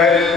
Bye.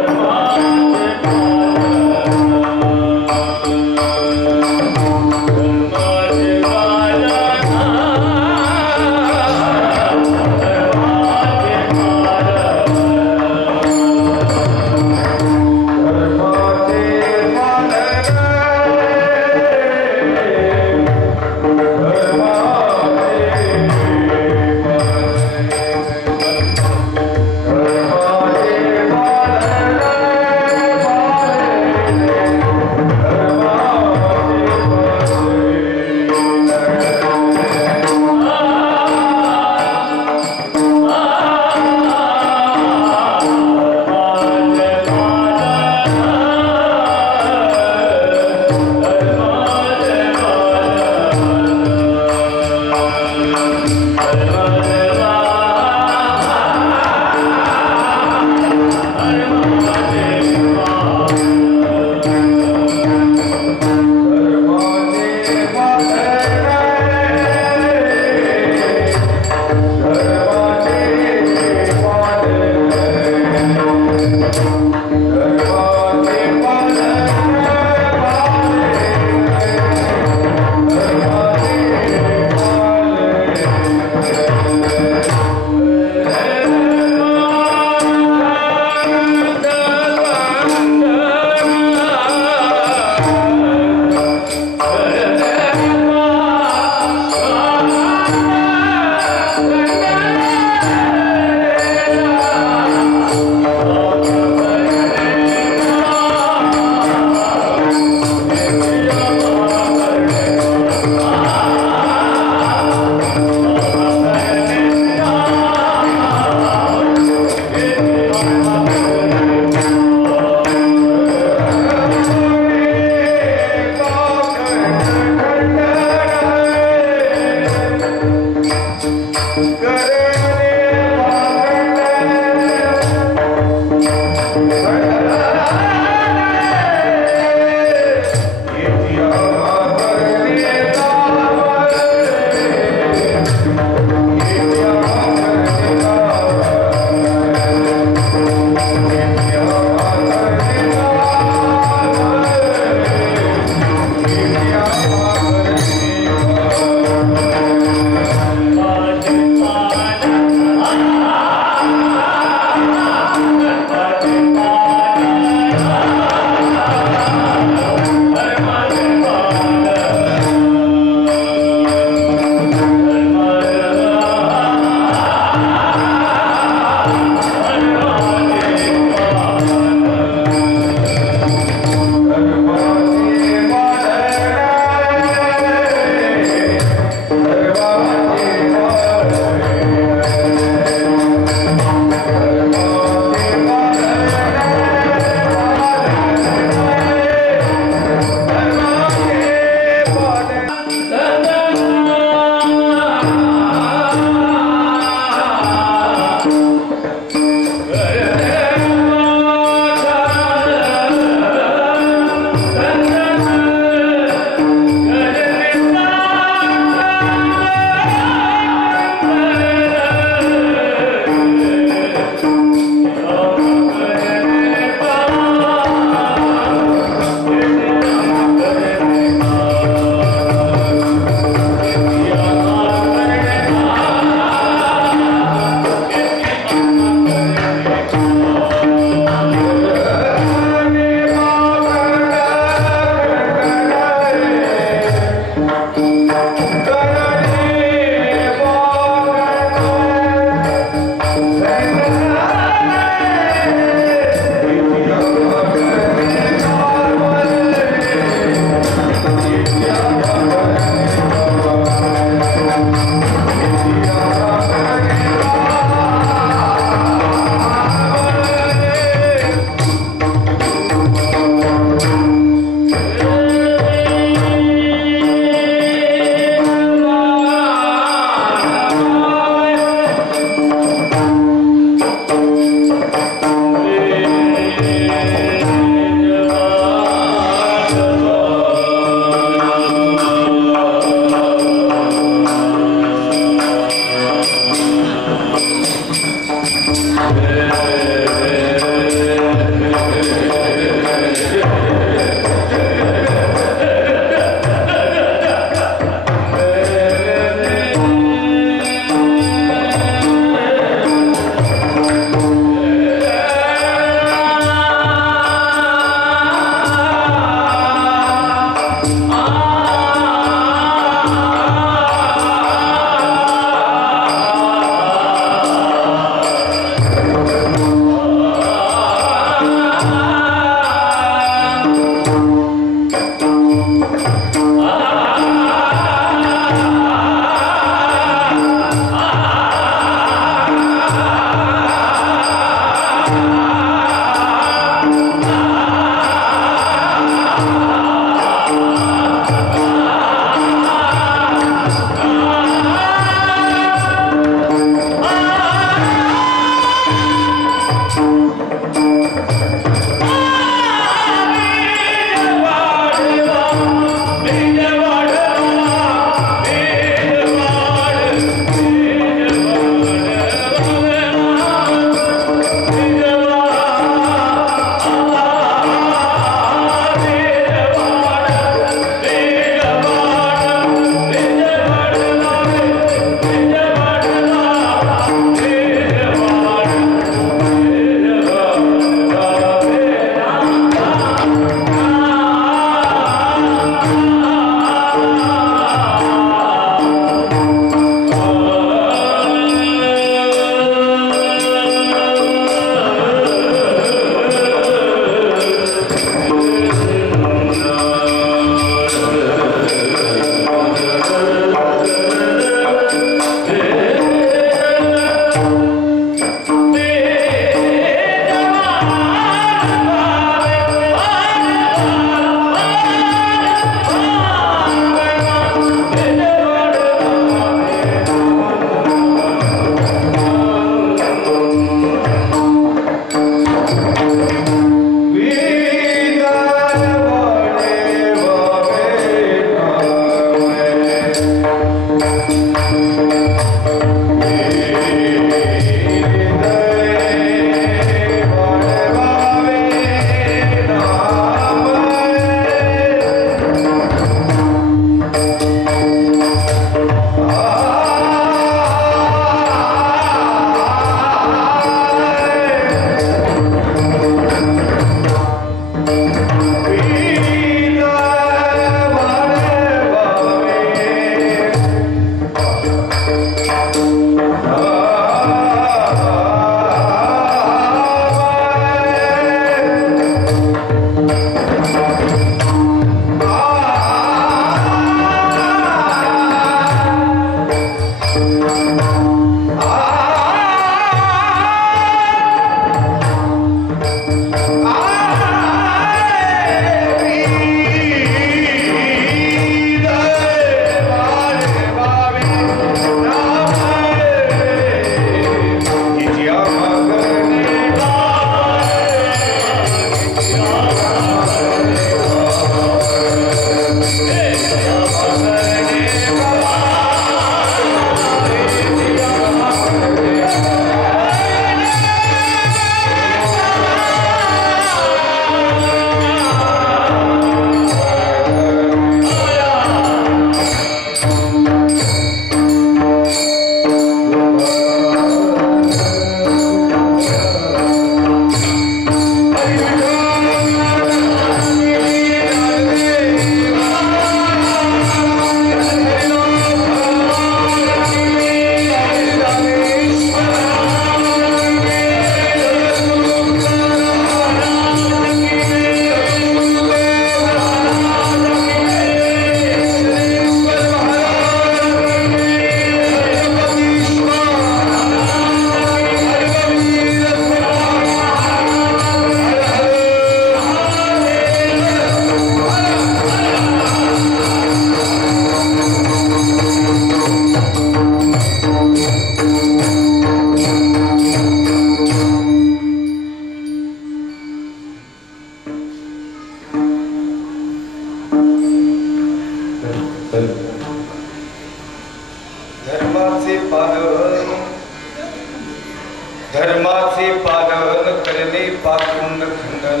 धर्माचे पालन करणे पाखंड खंडन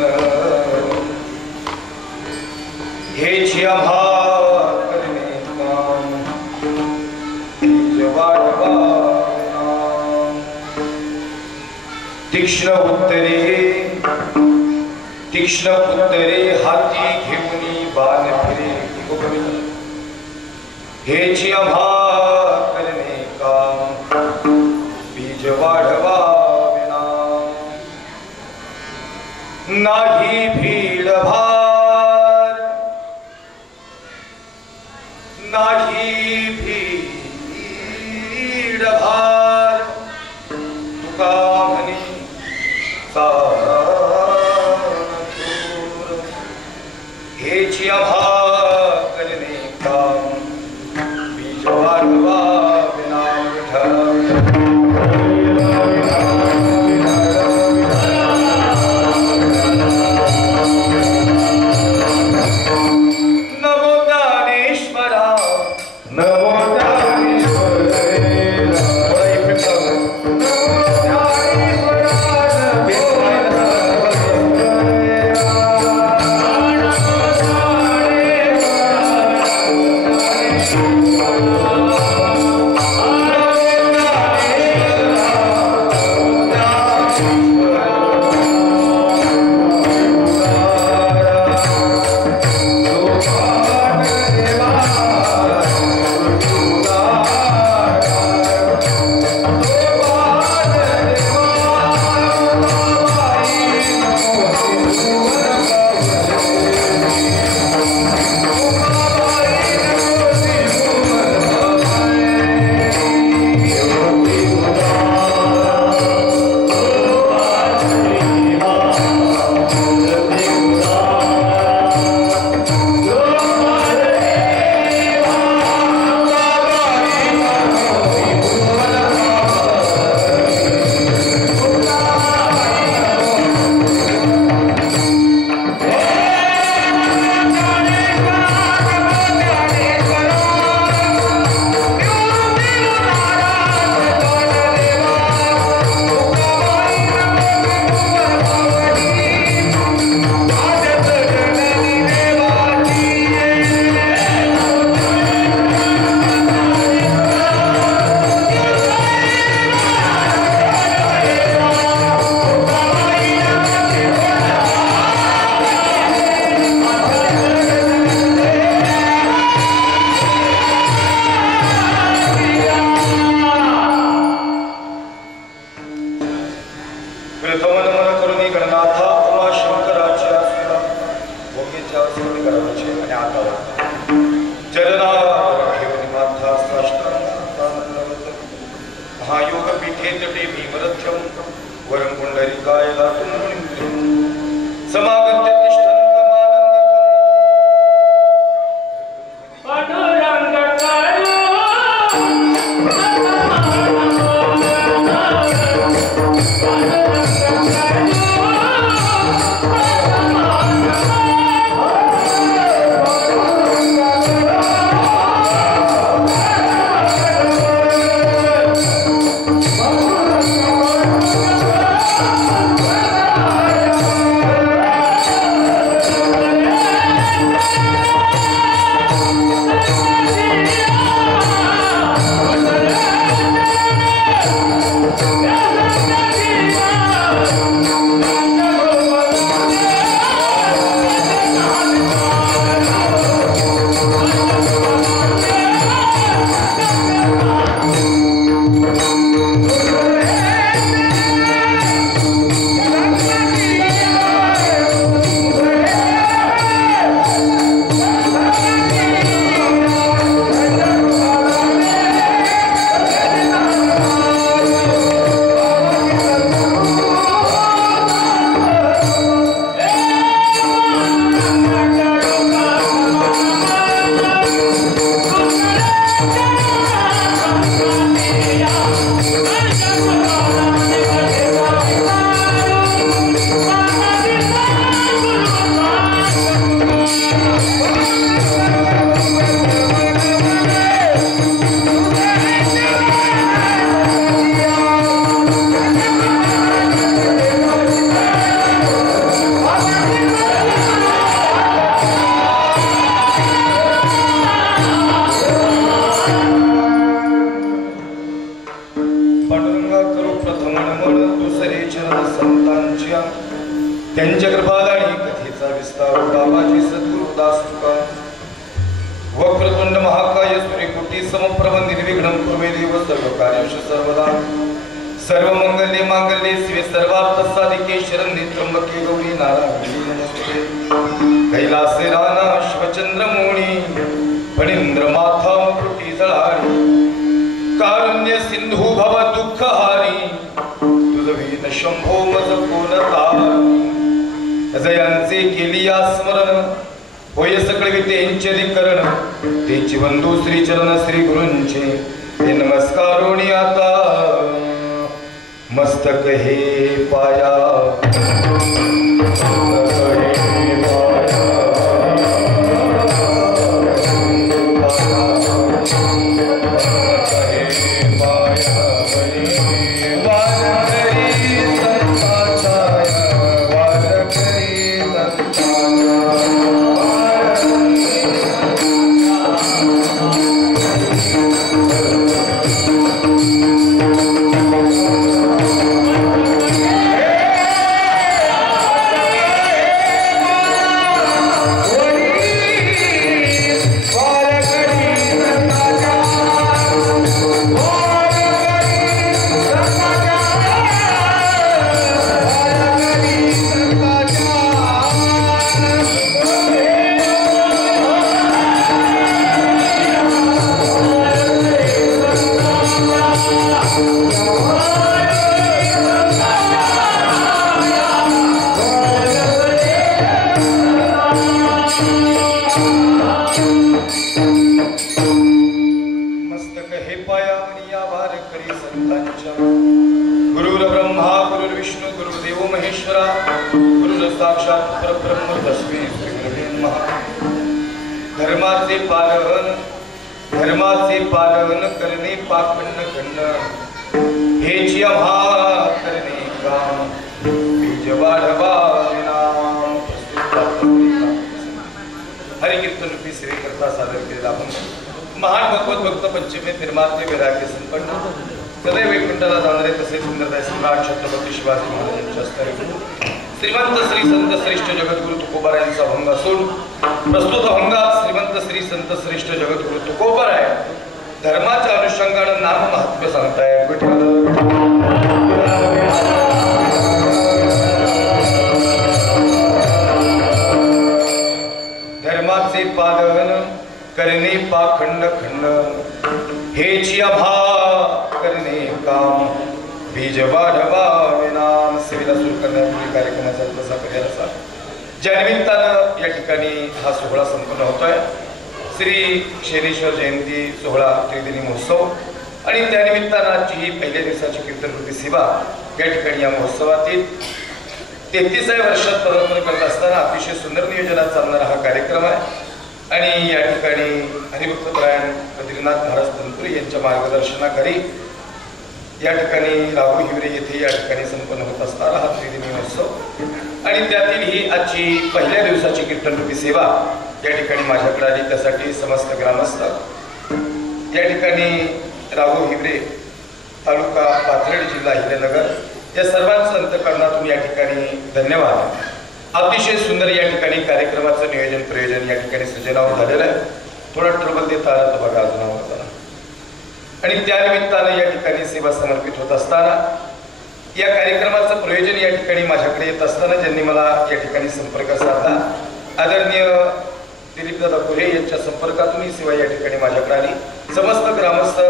हेची आम्हा करणे काम तीक्ष्ण उत्तरे हाती घेऊनी बाण फिरे हेची आम्हा करणे काम बीज वाढवा नाही भीड भार नाही भीड भार तुका म्हणी हेची आभा करणे काम बीज वाढवा विना समप्रभ निर्विघ्नं कुर्मे देव सर्वकार्येषु सर्वदा सर्वमंगल्ये मांगल्ये शिवे सर्वार्थसाधिके शरण्ये त्र्यंबके गौरी नारायणी नमोस्तुते कैलासे राना शिवचंद्रमौळी फणींद्र माथा मुकुटी जळारी कारुण्य सिंधू भव दुःखहारी तुझवीन शंभो मज कोण तारी जयांचे केली स्मरण होय सकळ विद्येंचे अधिकरण तेची वंदू श्री चरण श्री गुरूंचे हे नमस्कारोणी आता मस्तक हे पाया धर्माचे पालन करणे पाखंड खंड हेची आम्हा करणे काम बीज वाढवा नाम हरिकीर्तन रूपी श्री करता सादर केलेला आपण महान भगवत भक्त पंचमी निर्माते वैराग्य संपन्न सदैव वैकुंठाला जाणारे तसे सुंदरदाय सम्राट छत्रपती शिवाजी महाराजांच्या स्तरी श्रीमंत श्री संत श्रेष्ठ जगद्गुरु तुकोबारायांचा भंग असून प्रस्तुत भंगात श्रीमंत श्री संत श्रेष्ठ जगद्गुरु तुकोबाराय धर्माच्या अनुषंगाने नाम महात्म्य सांगताय धर्माचे पालन करणे पाखंड खंड हेची आभा करणे काम बीज वाढवा विनाम सेवेला सुरू करण्यापूर्वी कार्यक्रमाचा कसा पर्याय असा ज्या निमित्तानं या ठिकाणी हा सोहळा संपन्न होतोय श्री शनेश्वर जयंती सोहळा त्रिदिनी महोत्सव आणि त्या निमित्तानं आजची ही पहिल्या दिवसाची कीर्तन रूपी सेवा या ठिकाणी या महोत्सवातील 33व्या वर्षात पदार्पण करत असताना अतिशय सुंदर नियोजनात चालणारा हा कार्यक्रम आहे आणि या ठिकाणी हरिभक्तपरायण बद्रीनाथ महाराज तनपुरे यांच्या मार्गदर्शनाखाली या ठिकाणी राहू हिवरे येथे या ठिकाणी संपन्न होत असणारा हा त्रिदिनी महोत्सव आणि त्यातील ही आजची पहिल्या दिवसाची कीर्तन रूपी सेवा या ठिकाणी माझ्याकडे आली त्यासाठी समस्त ग्रामस्थ या ठिकाणी राहू हिवरे तालुका पाथर्डी जिल्हा हिरेनगर या सर्वांचं अंतःकरणातून या ठिकाणी धन्यवाद अतिशय सुंदर या ठिकाणी कार्यक्रमाचं नियोजन प्रयोजन या ठिकाणी सजनावर झालेलं आहे थोडा ट्रबल देता आला तर बघा अजून होता आणि त्या निमित्तानं या ठिकाणी सेवा समर्पित होत असताना या कार्यक्रमाचं प्रयोजन या ठिकाणी माझ्याकडे येत असताना ज्यांनी मला या ठिकाणी संपर्क साधला आदरणीय दिलीपदादा कोरे यांच्या संपर्कातून ही सेवा या ठिकाणी माझ्याकडे आली समस्त ग्रामस्थ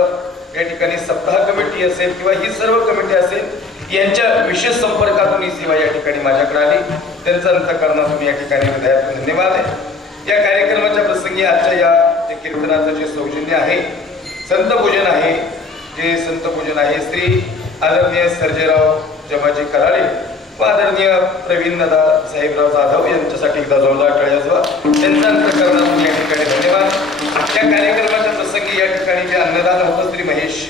या ठिकाणी सप्ताह कमिटी असेल किंवा ही सर्व कमिटी असेल यांच्या विशेष संपर्कातून ही सेवा या ठिकाणी माझ्याकडे आली त्यांचा अंतःकरणातून या ठिकाणी हृदयातून धन्यवाद आहे या कार्यक्रमाच्या प्रसंगी आजच्या या कीर्तनाचं जे सौजन्य आहे संत पूजन आहे जे संत पूजन आहे श्री आदरणीय सर्जेराव जमाजी कराळे व आदरणीय प्रवीण दादा साहेबराव जाधव यांच्यासाठी एकदा जोरदार टाळ्या वाजवा त्यांचा अंतःकरणातून या ठिकाणी धन्यवाद या कार्यक्रमाच्या प्रसंगी या ठिकाणी जे अन्नदान होतं श्री महेश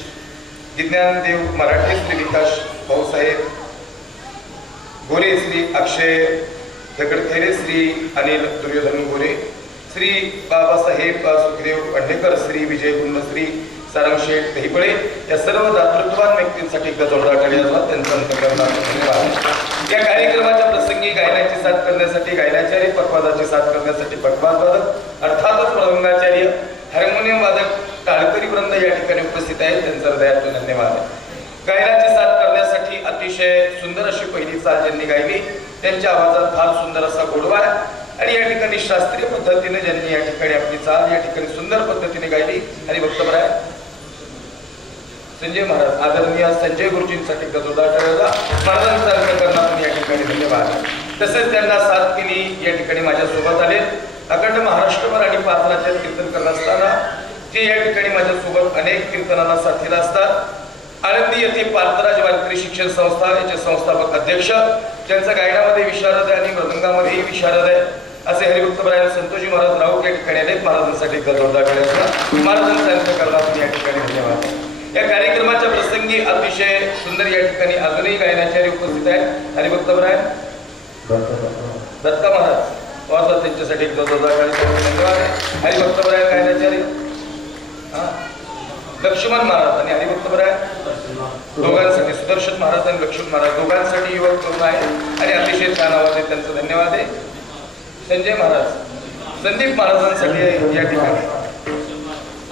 विज्ञानदेव मराठे श्री विकास भाऊसाहेब गोरे श्री अक्षय दगडखेरे श्री अनिल दुर्योधन गोरे श्री बाबासाहेब सुखदेव अंडेकर श्री विजय कुंड श्री सारंगशेठ दहिपळे या सर्व दातृत्ववान व्यक्तींसाठी एकदा जोरदार टाळ्या वाजवा त्यांचा अंतःकरणातून धन्यवाद या कार्यक्रमाच्या प्रसंगी गायनाची साथ करण्यासाठी गायनाचार्य पखवाजाची साथ करण्यासाठी पखवाजवादक अर्थातच मृदंगाचार्य हार्मोनियम वादक टाळकरी वृंद उपस्थित आहेत त्यांचा हृदयातून धन्यवाद. गायनाची साथ करण्यासाठी अतिशय सुंदर अशी पहिली चाल ज्यांनी गायली त्यांच्या आवाजात फार सुंदर असा गोडवा आहे आणि या ठिकाणी शास्त्रीय पद्धतीने ज्यांनी या ठिकाणी आपली चाल या ठिकाणी सुंदर पद्धतीने गायली आणि वक्तव्य आहे संजय महाराज, आदरणीय संजय गुरुजींसाठी जोरदार टाळ्या. महाराजांचा अर्थ करण्यातून या ठिकाणी धन्यवाद. तसेच त्यांना साथ केली या ठिकाणी माझ्यासोबत आले अखंड महाराष्ट्रभर आणि 5 राज्यात कीर्तन करत असताना जे या ठिकाणी माझ्यासोबत अनेक कीर्तनांना साथीला असतात. आनंदी येथे पार्थराज वारकरी शिक्षण संस्था याचे संस्थापक अध्यक्ष, ज्यांचा गायनामध्ये विशारद आहे आणि मृदंगामध्येही विशारद आहे असे हरिभक्तपरायण संतोषजी महाराज राऊत या ठिकाणी आले. महाराजांसाठी जोरदार टाळ्या. महाराजांचा अर्थ करण्यातून या ठिकाणी धन्यवाद. या कार्यक्रमाच्या प्रसंगी अतिशय सुंदर या ठिकाणी अजूनही गायनाचार्य उपस्थित आहेत. हरिभक्तपरायण दत्ता महाराज वाचा त्यांच्यासाठी धन्यवाद. हरिभक्तपरायण गायनाचार्य लक्ष्मण महाराज आणि हरिभक्तपरायण दोघांसाठी सुदर्शन महाराज आणि लक्ष्मण महाराज दोघांसाठी युवक करून आहे आणि अतिशय छान आवाज आहे त्यांचा धन्यवाद आहे. संजय महाराज संदीप महाराजांसाठी या ठिकाणी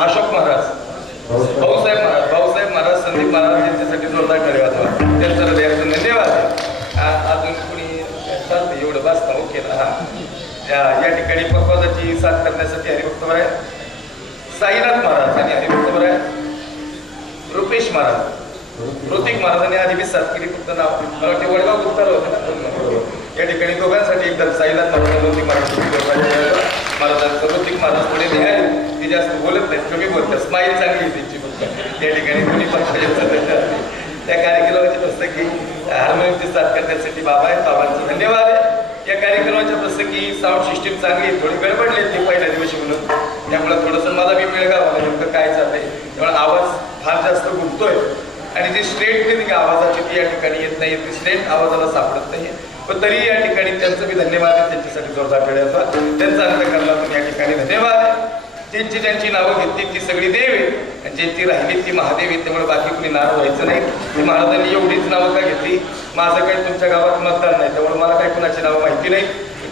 अशोक महाराज भाऊसाहेब महाराज संदीप महाराज यांच्यासाठी जोरदार टाळ्या वाजवा. त्यांचा हृदयातून धन्यवाद आहे. अजून कुणी चालतं एवढं वाचता ओके ना. या ठिकाणी पकवाजाची साथ करण्यासाठी हरिभक्तपरायण साईनाथ महाराज आणि हरिभक्तपरायण रुपेश महाराज ऋतिक महाराजांनी आधी मी साथ केली फक्त नाव मला वाटते वडगाव गुप्ताला होतं ना. या ठिकाणी दोघांसाठी एकदम साईनाथ महाराज ऋतिक महाराजांचं ऋतिक महाराज थोडे न्याय ते जास्त बोलत नाहीत कमी बोलतात स्माईल चांगली आहे त्यांची फक्त या ठिकाणी कोणी त्या कार्यक्रमाची प्रसंगी हार्मोनियमची साथ करण्यासाठी बाबा आहेत. बाबांचा धन्यवाद आहे. या कार्यक्रमाच्या प्रसंगी साऊंड सिस्टीम चांगली थोडी गडबडली ते पहिल्या दिवशी म्हणून त्यामुळे थोडंसं मला मी मिळगाव मला नेमकं काय चाललंय त्यामुळे आवाज फार जास्त गुंततोय आणि जी स्ट्रेट ट्रेनिंग आवाजाची ती या ठिकाणी येत नाही ती स्ट्रेट आवाजाला सापडत नाही. पण तरी या ठिकाणी त्यांचं मी धन्यवाद आहे. त्यांच्यासाठी जोरदार टाळ्या. त्यांचा अर्थ करण्यातून या ठिकाणी धन्यवाद आहे. ज्यांची नावं घेतली ती सगळी देव आहे आणि ज्यांची राहिली ती महादेव आहे. त्यामुळे बाकी कुणी नाराज व्हायचं नाही. ती महाराजांनी एवढीच नावं का घेतली. माझं काही तुमच्या गावात मतदान नाही त्यामुळे मला काही कुणाची नावं माहिती नाही.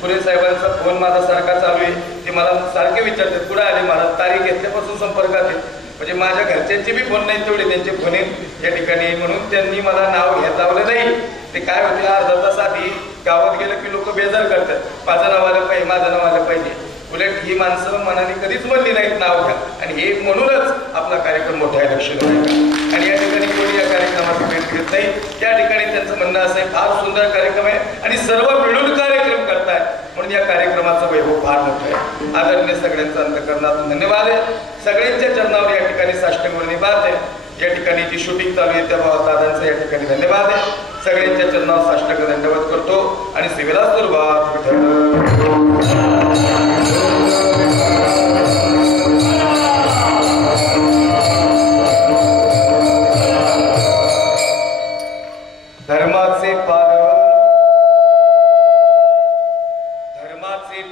पुणे साहेबांचा फोन माझा सारखा चालू आहे. ते मला सारखे विचारतात कुठं आले महाराज तारीख घेतल्यापासून संपर्कात आहे म्हणजे माझ्या घरच्यांचे बी फोन नाही तेवढे त्यांचे फोन आहेत या ठिकाणी म्हणून त्यांनी मला नाव घेतावलं नाही. ते काय होते अर्धा तास आधी गावात गेलं की लोक बेजार करतात माझं नाव आलं पाहिजे माझं नाव आलं पाहिजे. उलट ही माणसं मनाने कधीच म्हणली नाहीत नाव घ्या आणि हे म्हणूनच आपला कार्यक्रम मोठ्या लक्षण आणि या ठिकाणी कोणी या कार्यक्रमाची भेट घेत नाही. त्या ठिकाणी त्यांचं म्हणणं असं आहे फार सुंदर कार्यक्रम आहे आणि सर्व मिळून कार्यक्रम करताय म्हणून या कार्यक्रमाचं वैभव फार मोठं आहे. आदरणीय सगळ्यांचा अंतःकरणातून धन्यवाद आहे. सगळ्यांच्या चरणावर या ठिकाणी साष्टांग बात आहे. या ठिकाणी जी शूटिंग चालू आहे त्या दादांचा या ठिकाणी धन्यवाद आहे. सगळ्यांच्या चरणावर साष्टांग दंडवत करतो आणि सेवेला सुरुवात धर्माचे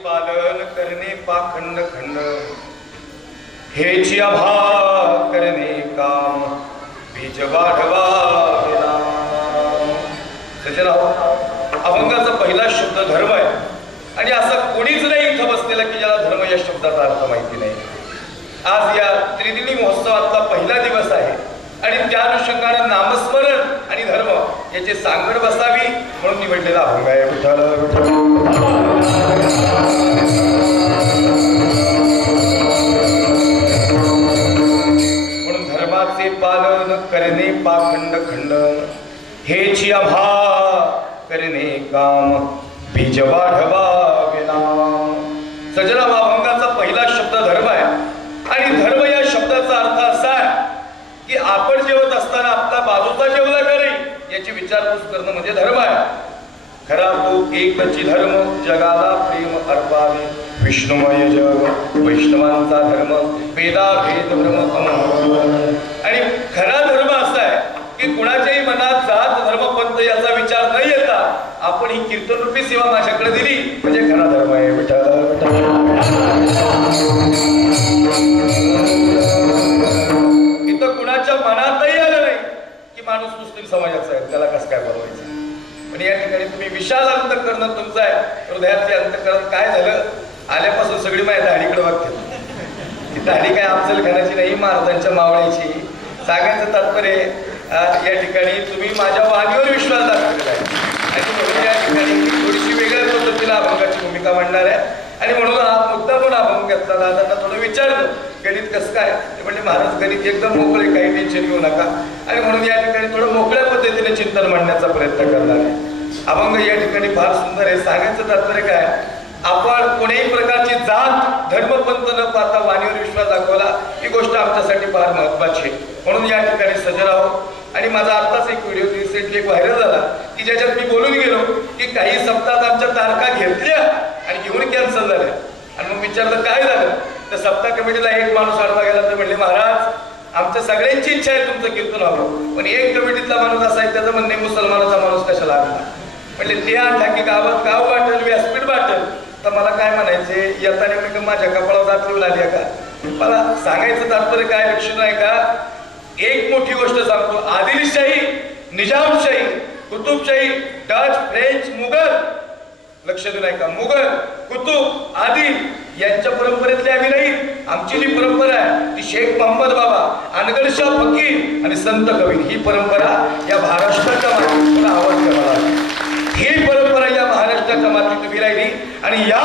पालन करणे पाखंड खंड हेची आभा करणे काम बीज वाढवा सज्जन अभंगाचा पहिला शब्द धर्म आहे आणि असा कोणीच नाही इथं बसलेला की ज्याला धर्म या शब्दाचा अर्थ माहिती नाही. आज या त्रिदिनी महोत्सवातला पहिला दिवस आहे आणि त्या अनुषंगाने नामस्मरण आणि धर्म याची सांगड बसावी म्हणून निवडलेला अभंग आहे. म्हणून धर्माचे पालन करणे पाखंड खंड हेची आभा करणे काम बीज वाढवावे नाम. सजना अभंगाचा पहिला शब्द धर्म आहे आणि धर्म या शब्दाचा अर्थ असा आहे की आपण जेवत असताना आपला बाजूचा जेवला का नाही याची विचारपूस करणं म्हणजे धर्म आहे. खरा तो एकची धर्म जगाला प्रेम अर्पावे विष्णुमय जग वैष्णवांचा धर्म वेदा भेद ब्रह्म आणि खरा धर्म असा आहे की कुणाच्याही मनात जात धर्म पंथ याचा विचार न येता आपण ही कीर्तन रूपी सेवा माझ्याकडे दिली म्हणजे खरा धर्म आहे. इथं कुणाच्या मनातही आलं नाही की माणूस मुस्लिम समाजाचा आहे त्याला कसं काय बनवायचं. पण या ठिकाणी तुम्ही विशाल अंतःकरण तुमचं आहे हृदयातले अंतःकरण काय झालं आल्यापासून सगळी माझ्या दाढीकडे बघते. ती दाढी काय अफजल खानाची नाही महाराजांच्या मावळ्याची सांगायचं तात्पर्य या ठिकाणी तुम्ही माझ्या वाणीवर विश्वास दाखवलेला आहे आणि म्हणून या ठिकाणी थोडीशी वेगळ्या पद्धतीला अभंगाची भूमिका मांडणार आहे आणि म्हणून हा मुद्दा पण अभंग घेतला त्यांना थोडं विचारलं गणित कसं काय ते म्हणजे महाराज गणित एकदम मोकळे काही टेन्शन घेऊ नका आणि म्हणून या ठिकाणी थोडं मोकळ्या पद्धतीने चिंतन मांडण्याचा प्रयत्न करणार आहे. अभंग या ठिकाणी फार सुंदर आहे. सांगायचं तात्पर्य काय आपण कोणत्याही प्रकारची जात धर्मपंथ न पाहता वाणीवर विश्वास दाखवला ही गोष्ट आमच्यासाठी फार महत्वाची आहे. म्हणून या ठिकाणी सजग आहोत आणि माझा आत्ताच एक व्हिडिओ रिसेंटली एक व्हायरल झाला की ज्याच्यात मी बोलून गेलो की काही सप्ताहात आमच्या तारखा घेतल्या आणि घेऊन कॅन्सल झाल्या आणि मग विचारलं काय झालं तर सप्ताह कमिटीला एक माणूस आडवा गेला तर म्हणले महाराज आमच्या सगळ्यांची इच्छा आहे तुमचं कीर्तन व्हावं पण एक कमिटीतला माणूस असा आहे त्याचं म्हणणे मुसलमानाचा माणूस कशाला आणला म्हणजे ते आणला की गावात गाव वाटेल व्यासपीठ वाटेल तर मला काय म्हणायचे येताना म्हणजे माझ्या कपाळावर जात लिहून आली का मला सांगायचं तात्पर्य काय लक्ष नाही का एक मोठी गोष्ट सांगतो आदिलशाही निजामशाही कुतुबशाही डच फ्रेंच मुघल लक्ष देऊ नाही का मुघल कुतुब आदिल यांच्या परंपरेतले आम्ही नाही आमची जी परंपरा आहे ती शेख मोहम्मद बाबा अनगडशाह फकीर आणि संत कवी ही परंपरा या महाराष्ट्राच्या मातीतून आवडते मला ही परंपरा या महाराष्ट्राच्या मातीत उभी राहिली आणि या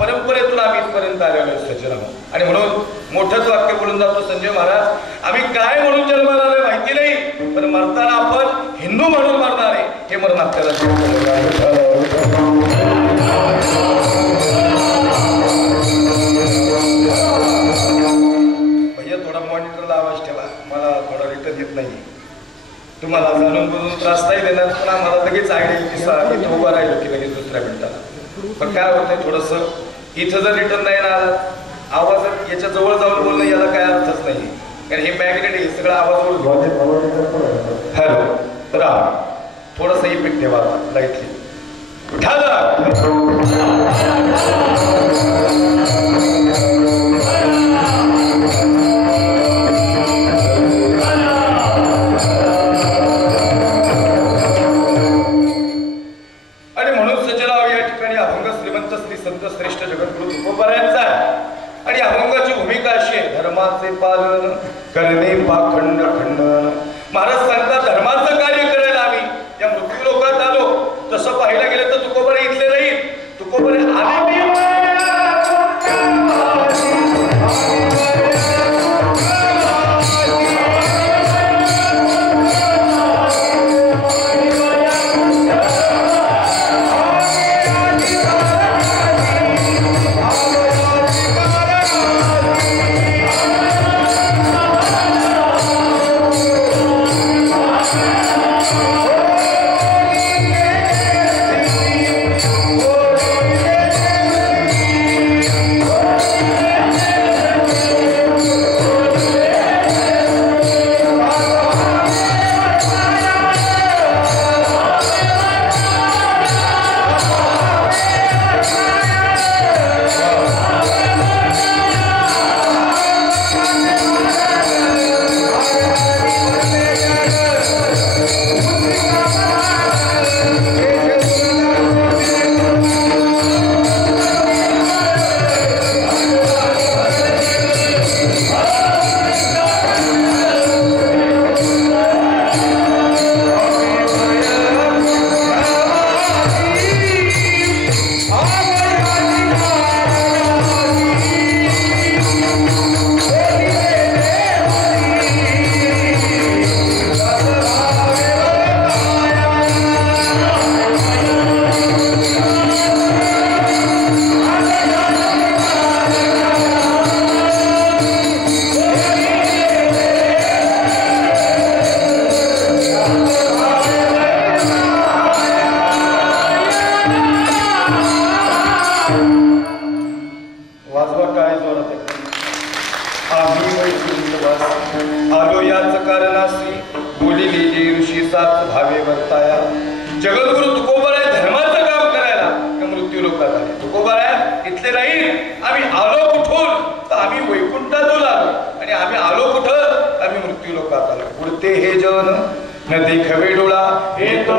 परंपरेतून आम्ही इथपर्यंत आलेलो सज्जन आहोत आणि म्हणून मोठंच वाक्य बोलून जातो संजय महाराज आम्ही काय म्हणून जन्माला आलोय माहिती नाही पण मरताना आपण हिंदू म्हणून मरणार आहे हे मरण आपल्याला भैया थोडा मॉनिटरला आवाज ठेवा मला थोडा रिटर्न येत नाही तुम्हाला जाणून बुजून त्रास नाही देणार पण आम्हाला लगेच आयडिया इथं उभा राहिलो की लगेच दुसऱ्या मिनिटाला पण काय होत नाही थोडस इथं जर रिटर्न नाही ना आवाज याच्या जवळ जाऊन बोलणं याला काय अर्थच नाही कारण हे मॅग्नेट आहे सगळं आवाज हॅलो राम थोडस इफेक्ट ठेवा लाईटली संत श्रेष्ठ जगद्गुरु तुकोबारायांचा आणि अभंगाची भूमिका अशी आहे धर्माचे पालन करणे पाखंड खंडन महाराज सांगतात धर्माचं कार्य करायला आम्ही या मृत्यू लोकात आलो तसं पाहायला गेलं तर तुकोबारे इथले नाही तुकोबारे आले आलो याच कारणासी बोलिले जे ऋषी सात भावे वर्ताया जगद्गुरु तुकोबाराय धर्माचं काम करायला त्या मृत्यू लोकात आले तुकोबाराय इथले राहील आम्ही आलो कुठून तर आम्ही वैकुंठातून आलो आणि आम्ही आलो कुठं आम्ही मृत्यू लोकात आलो पुढते हे जन न देखवे डोळा हे तो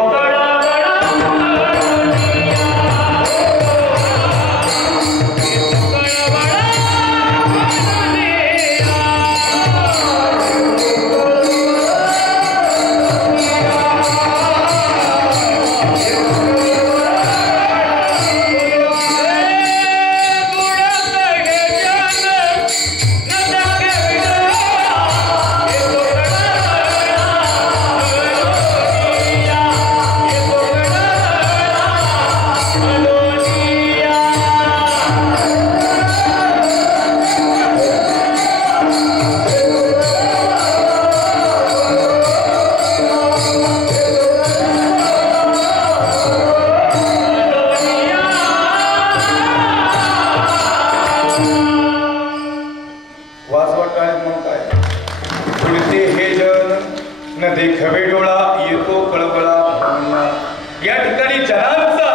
वाजवत आहेत मग काय उडते हे जन न देखावे डोळा येतो कळबळा या ठिकाणी जडाचा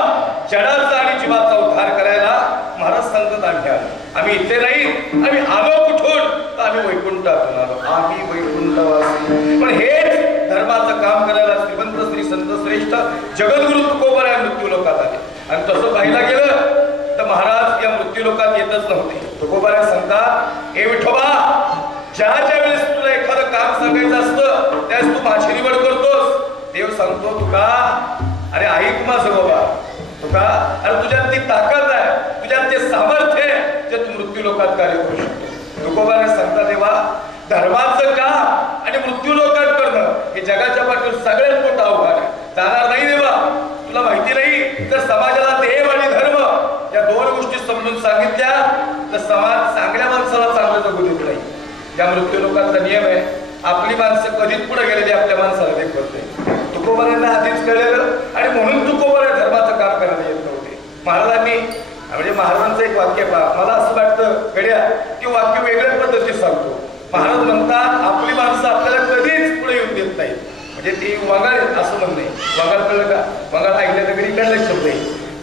आणि जीवाचा उद्धार करायला महाराज सांगतात आम्ही इथे नाही आम्ही आलो कुठून तर आम्ही वैकुंठातून आलो आम्ही वैकुंठवासी पण हेच धर्माचं काम करायला श्रीमंत श्री संत श्रेष्ठ जगद्गुरु तुकोबराया मृत्यू लोकात आले आणि तसं पाहायला गेलं तर महाराज या मृत्यू लोकात येतच नव्हते तुकोबराया सांगतात हे विठोबा ज्या वेळेस तुला एखादं काम सांगायचं असतं त्यावेळेस तू माझी निवड करतोस देव सांगतो तुका अरे ऐक माझं बाबा तुका अरे तुझ्यात ती ताकद आहे तुझ्यात ते सामर्थ्य आहे जे तू मृत्यू लोकात कार्य करू शकतो तुकोबाराया सांगता देवा धर्माचं काम आणि मृत्यू लोकात करणं हे जगाच्या पाठीवर सगळ्यात मोठं आव्हान आहे जाणार नाही देवा तुला माहिती नाही तर समाजाला देव आणि धर्म या दोन गोष्टी समजून सांगितल्या तर समाज चांगल्या माणसाला चांगलं जगू देत नाही या मृत्यू लोकांचा नियम आहे आपली माणसं कधीच पुढे गेलेली आपल्या माणसाला देखवत नाही तुकोबारायांना आधीच कळलेलं आणि म्हणून तुकोबाराया धर्माचं काम करायला येत नव्हते महाराजांनी म्हणजे महाराजांचं एक वाक्य पहा मला असं वाटतं गड्या की वाक्य वेगळ्या पद्धतीत सांगतो महाराज म्हणतात आपली माणसं आपल्याला कधीच पुढे येऊन देत नाही म्हणजे ती वगाळ असं म्हणणं नाही वगाळ कळलं का वगाळ ऐकल्या तरी इकडला शब्द आहे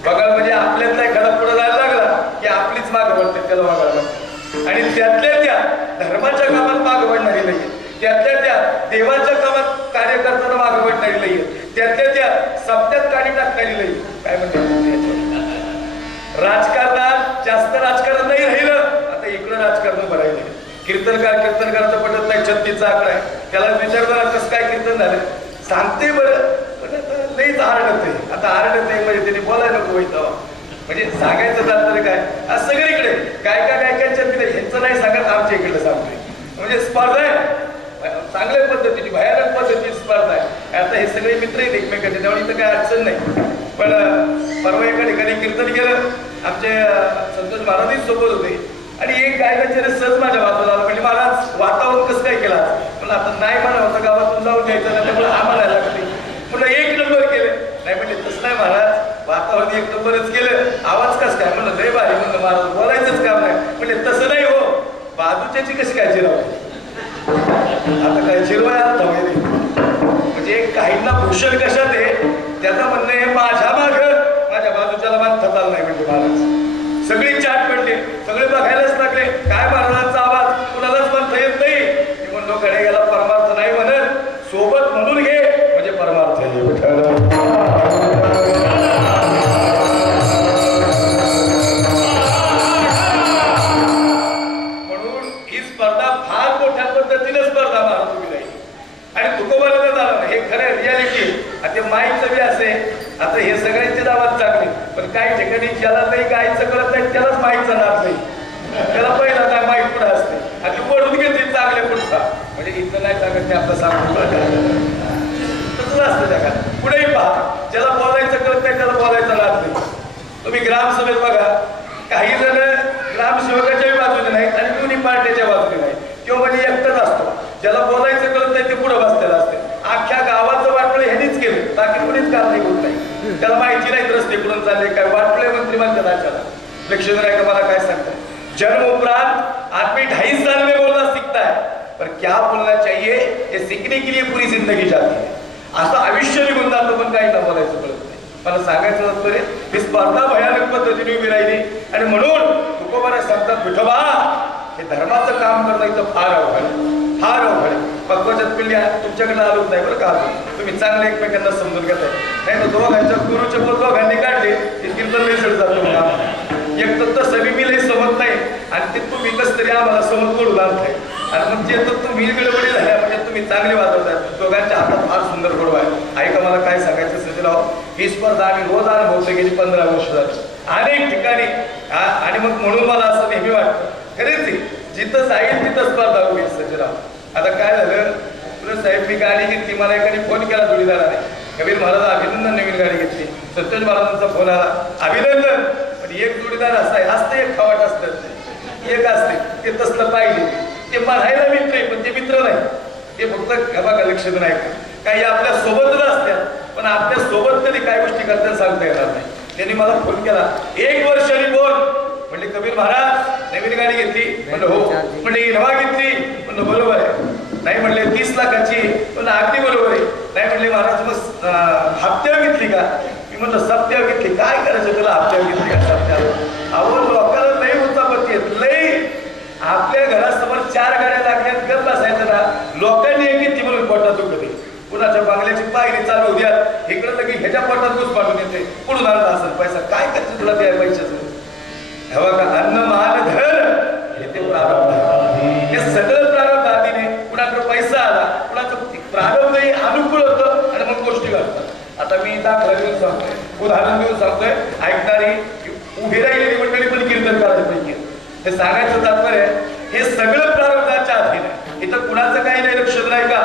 वगाळ म्हणजे आपल्यातला एखादा पुढे जायला लागला की आपलीच मागं पडते त्याला वगाळ म्हणते आणि त्यातल्या त्या धर्माच्या कामात मागं पडणारी नाही त्यातल्या त्या देवाच्या कामात कार्य करताना मागं पडणारी नाही त्यातल्या त्या सप्त्यात काढी टाकणारी नाही काय म्हणते राजकारणात जास्त राजकारण नाही राहिलं आता इकडं राजकारण भरायला कीर्तनकाराचं पटत नाही 36चा आकडा आहे त्याला विचारताना कसं काय कीर्तन झालं सांगते बरं पण लईच आरडत आहे आता आरडत आहे म्हणजे त्यांनी बोलायला नको व्हायचं म्हणजे सांगायचं तात्पर्य काय आज सगळीकडे गायकांच्या ह्यांचं नाही सांगत आमच्या इकडे सांगतोय म्हणजे स्पर्धा आहे चांगल्या पद्धतीची भयानक पद्धतीची स्पर्धा आहे आता हे सगळे मित्र आहेत एकमेकांचे त्यामुळे इथं काय अडचण नाही पण परवा एका ठिकाणी कीर्तन केलं आमचे संतोष महाराजही सोबत होते आणि एक गायकाचे सहज माझ्या बाजूला आला म्हणजे महाराज वातावरण कसं काय केलं म्हणलं आता नाही म्हणा होतं गावातून जाऊन घ्यायचं ना त्यामुळे आम्हाला लागते म्हणलं 1 नंबर केले नाही म्हणजे तसं नाही महाराज वातावरण 1 नंबरच केलं आवाज कसं काय म्हणलं लय भारी म्हणलं महाराज बोलायचंच काम नाही म्हणजे तसं नाही हो बाजूच्याची कशी काय जिरावली आता काय जिरवाय आता म्हणजे काहींना भूषण कशात आहे त्याचं म्हणणं आहे माझ्या बाजूच्याला मान थताल नाही म्हणजे महाराज सगळी चाट पडली सगळे बघायलाच लागले काय महाराजांचा आवाज कुणालाच म्हणता येत नाही मी म्हणलो कडे गेला परमार्थ नाही म्हणत सोबत म्हणून घे म्हणजे परमार्थ म्हणून ही स्पर्धा फार मोठ्या पद्धतीने स्पर्धा महाराज उभी राहील आणि तुकोबाराला झालं हे खरं रियालिटी आता माईचं बी असे आता हे सगळ्यांचे आवाज चांगले पण काही ठिकाणी ज्याला नाही गायचं करत नाही त्यालाच माईचा नाद नाही त्याला पहिला काय माईक पुढे असते आणि तू पडून घेते चांगल्या पुढचा म्हणजे इथं नाही सांगत ते आपलं सांगतो तसंच असतं जगात पुढेही पहा ज्याला बोलायचं करत नाही त्याला बोलायचं नाद नाही तुम्ही ग्रामसभेत बघा काही जण ग्रामसेवकाच्याही बाजूने नाहीत आणि दोन्ही पार्टीच्या बाजूने नाही किंवा म्हणजे एकटाच असतो ज्याला बोलायचं कळत नाही ते पुढे बसलेलं असते अख्ख्या गावाचं वाटलं ह्यानीच केलं बाकी कुणीच काम नाही होत नाही त्याला माहिती नाही रस्ते कुठून चालले काय वाटलंय मंत्री म्हणतात त्याला लक्ष्मण नाही का मला काय सांगतात जन्म उपरांत आदमी 2.5 साल में बोलना सीखता है पर क्या बोलना चाहिए ये सीखने के लिए पूरी जिंदगी जाती है असं आयुष्य निघून जातं पण काही ना बोलायचं कळत नाही मला सांगायचं नसतं ही स्पर्धा भयानक पद्धतीने उभी राहिली आणि म्हणून तुकोबाराया सांगतात विठोबा हे धर्माचं काम करणं इथं फार अवघड पक्वाच्यात पिढी तुमच्याकडे आलोच नाही बरं का तुम्ही चांगले एकमेकांना समजून घेताय नाही तर दोघांच्या गुरुचे बोल दोघांनी काढले ते कीर्तन मिसळ जातो एक तर तसं मी लई समज नाही आणि ते तुम्ही कसं तरी आम्हाला समज करून आणताय आणि मग जे तर तुम्ही गडबडी झाल्या म्हणजे तुम्ही चांगले वाजवताय दोघांच्या हातात फार सुंदर गोडवा आहे ऐका मला काय सांगायचं सचिनराव ही स्पर्धा आम्ही रोज अनुभवतो गेली 15 वर्ष झाली अनेक ठिकाणी आणि मग म्हणून मला असं नेहमी वाटतं खरेच जिथं जाईल तिथं स्पर्धा होईल सचिनराव आता काय झालं तुला साहेब मी गाडी घेतली मला एकाने फोन केला जोडीदाराने कबीर महाराज अभिनंदन नवीन गाडी घेतली संतोष महाराजांचा फोन आला अभिनंदन पण एक जोडीदार असतं एक खवाट असतं एक असते ते तसलं पाहिजे ते म्हणायला मित्र आहे पण ते मित्र नाही ते फक्त बघा लक्ष नाही काही आपल्या सोबतच असतात पण आपल्या सोबत कधी काय गोष्टी करताना सांगता येणार नाही त्यांनी मला फोन केला 1 वर्षाने बोल म्हणले कबीर महाराज नवीन गाडी घेतली. म्हणलं हो. म्हणले इनोव्हा घेतली. म्हणलं बरोबर आहे. नाही म्हणले 30 लाखाची. म्हणलं अगदी बरोबर आहे. नाही म्हणले महाराज मग हप्त्यावर घेतली का? मी म्हणलं सप्त्यावर घेतली. काय करायचं तुला हप्त्यावर घेतली का सप्त्यावर? अहो लोकांना लई उत्सापत्ती आहेत लई. आपल्या घरासमोर 4 गाड्या लागल्यात गप बसायचं ना. लोकांनी एक घेतली म्हणून पोटात दुखते. कुणाच्या बांगल्याची पायरी चालू द्या इकडं लगे ह्याच्या पोटात घुस पाडून येते. कुठून आणला असेल पैसा? काय करायचं तुला त्या पैशाचं? हे बघा अन्न मान धन हे ते प्रारब्ध हे सगळं प्रारब्ध आधीने. कुणाकडे पैसा आला कुणाचं प्रारब्धही अनुकूल होतं आणि मग गोष्टी घडतात. आता मी दाखला देऊन सांगतोय उदाहरण देऊन सांगतोय. ऐकणारी उभी राहिलेली मंडळी पण कीर्तन करायला पाहिजे. हे सांगायचं तात्पर्य हे सगळं प्रारब्धाच्या अधीन आहे. इथं कुणाचं काही नाही लक्ष नाही का?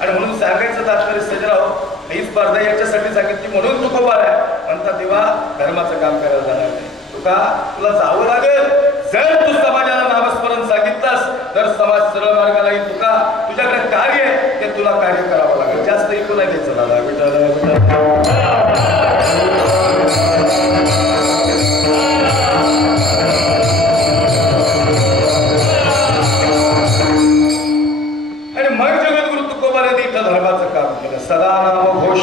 आणि म्हणून सांगायचं तात्पर्य सजराव ही स्पर्धा याच्यासाठी सांगितली म्हणून तुकोबा आहे म्हणता तेव्हा धर्माचं काम करायला जाणार नाही. तुका तुला जावं लागेल. जर तू समाजाला नामस्मरण सांगितलंस तर समाज सरळ मार्गाला येईल. तुका तुझ्याकडे कार्य आहे ते तुला कार्य करावं लागेल. जास्त ऐकू नाही द्यायचं दादा. धर्माचं काम केलं. सदा नाम घोष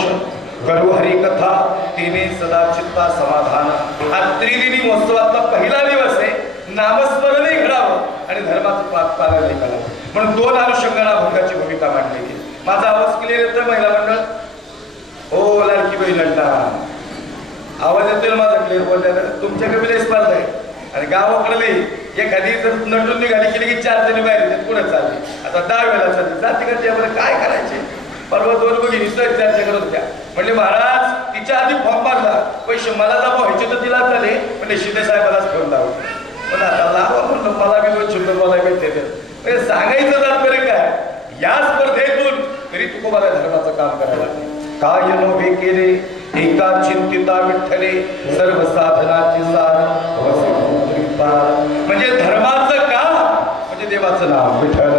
करू हरी कथा तिने सदा चित्ता समाधान. हा त्रिदिनी महोत्सवातला पहिला दिवस आहे. नामस्मरणही घडावं आणि धर्माचं पालनही करावं म्हणून 2 अनुषंगाने अभंगाची भूमिका मांडली गेली. माझा आवाज क्लिअर येतोय महिला मंडळ? हो लाडकी बहिणींना आवाज येतोय माझा क्लिअर बोलल्यानं? तुमच्याकडे विलय स्पर्धा आहे आणि गावाकडे एखादी जर नटून निघाली केली की 4 जणी बाहेर येतात. पुढे चालली आता 10 वेळा चालली जाती करते. आपण काय करायचे? परवा 2 भगिनी चर्चा करत होत्या. म्हणले महाराज तिच्या आधी फॉर्म भरला पैसे मला दाबा व्हायचे तर तिला झाले. म्हणजे शिंदे साहेबालाच फोन लावला. पण आता लावा म्हणलं मला बी 2 शब्द बोलायला भेटते. म्हणजे सांगायचं तात्पर्य काय? या स्पर्धेतून तरी तुकोबाला धर्माचं काम करायला लागले. काय नव्हे केले एका चिंतिता विठ्ठले सर्व साधनाची सार म्हणजे धर्माचं काम म्हणजे देवाचं नाव विठ्ठल.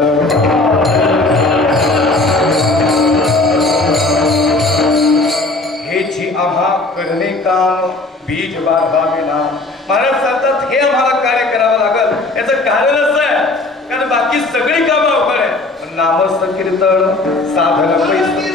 हेची आम्हा करणे काम बीज बांधावे नाम. महाराज सांगतात हे आम्हाला कार्य करावं लागल. याचं कारण असं आहे कारण बाकी सगळी कामं अवघड आहे. नामच कीर्तन साधन पैसे